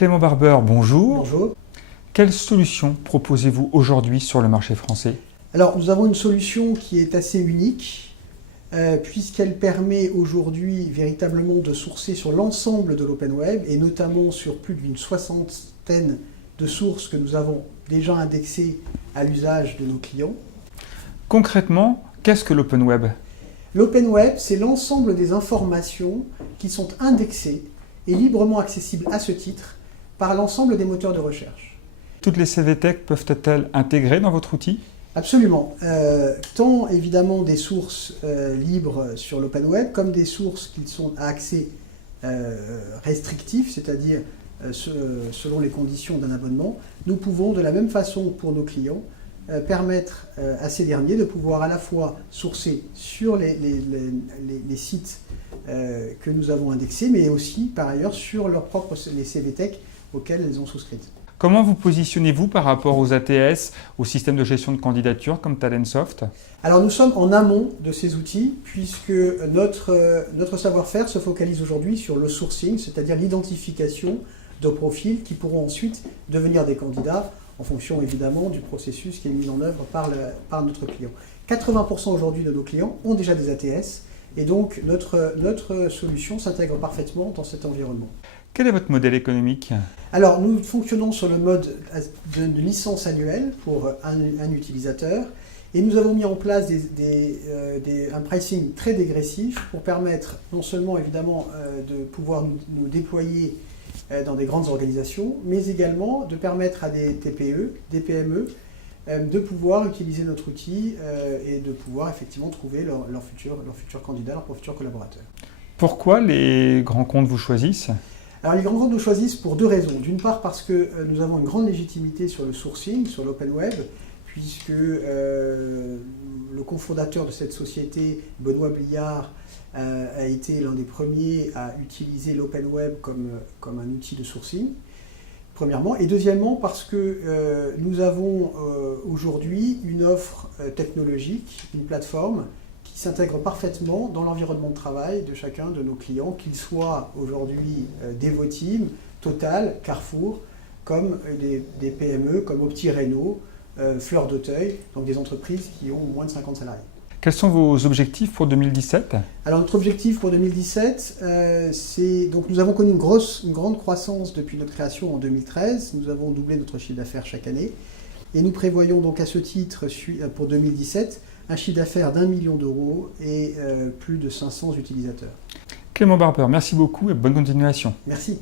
Clément Barber, bonjour. Bonjour. Quelle solution proposez-vous aujourd'hui sur le marché français? Alors, nous avons une solution qui est assez unique, puisqu'elle permet aujourd'hui véritablement de sourcer sur l'ensemble de l'open web, et notamment sur plus d'une soixantaine de sources que nous avons déjà indexées à l'usage de nos clients. Concrètement, qu'est-ce que l'open web? L'open web, c'est l'ensemble des informations qui sont indexées et librement accessibles à ce titre par l'ensemble des moteurs de recherche. Toutes les CVTech peuvent-elles intégrer dans votre outil? Absolument. Tant évidemment des sources libres sur l'open web, comme des sources qui sont à accès restrictif, c'est-à-dire selon les conditions d'un abonnement. Nous pouvons de la même façon pour nos clients permettre à ces derniers de pouvoir à la fois sourcer sur les sites que nous avons indexés, mais aussi par ailleurs sur leurs propres les CVTech auxquels elles ont souscrites. Comment vous positionnez-vous par rapport aux ATS, aux systèmes de gestion de candidature comme Talentsoft? Alors nous sommes en amont de ces outils puisque notre savoir-faire se focalise aujourd'hui sur le sourcing, c'est-à-dire l'identification de profils qui pourront ensuite devenir des candidats en fonction évidemment du processus qui est mis en œuvre par notre client. 80% aujourd'hui de nos clients ont déjà des ATS et donc notre solution s'intègre parfaitement dans cet environnement. Quel est votre modèle économique? Alors nous fonctionnons sur le mode de licence annuelle pour un utilisateur et nous avons mis en place un pricing très dégressif pour permettre non seulement évidemment de pouvoir nous déployer dans des grandes organisations, mais également de permettre à des TPE, des PME, de pouvoir utiliser notre outil et de pouvoir effectivement trouver leur futur candidat, leur futur collaborateur. Pourquoi les grands comptes vous choisissent? Alors les grands comptes nous choisissent pour deux raisons. D'une part parce que nous avons une grande légitimité sur le sourcing, sur l'open web, puisque le cofondateur de cette société, Benoît Bliard, a été l'un des premiers à utiliser l'open web comme un outil de sourcing, premièrement. Et deuxièmement, parce que nous avons aujourd'hui une offre technologique, une plateforme qui s'intègre parfaitement dans l'environnement de travail de chacun de nos clients, qu'ils soient aujourd'hui Devoteam, Total, Carrefour, comme des PME, comme Opti-Reno, Fleur d'Auteuil, donc des entreprises qui ont moins de 50 salariés. Quels sont vos objectifs pour 2017? Alors notre objectif pour 2017, donc nous avons connu une grande croissance depuis notre création en 2013. Nous avons doublé notre chiffre d'affaires chaque année. Et nous prévoyons donc à ce titre pour 2017 un chiffre d'affaires d'1 million d'euros et plus de 500 utilisateurs. Clément Barber, merci beaucoup et bonne continuation. Merci.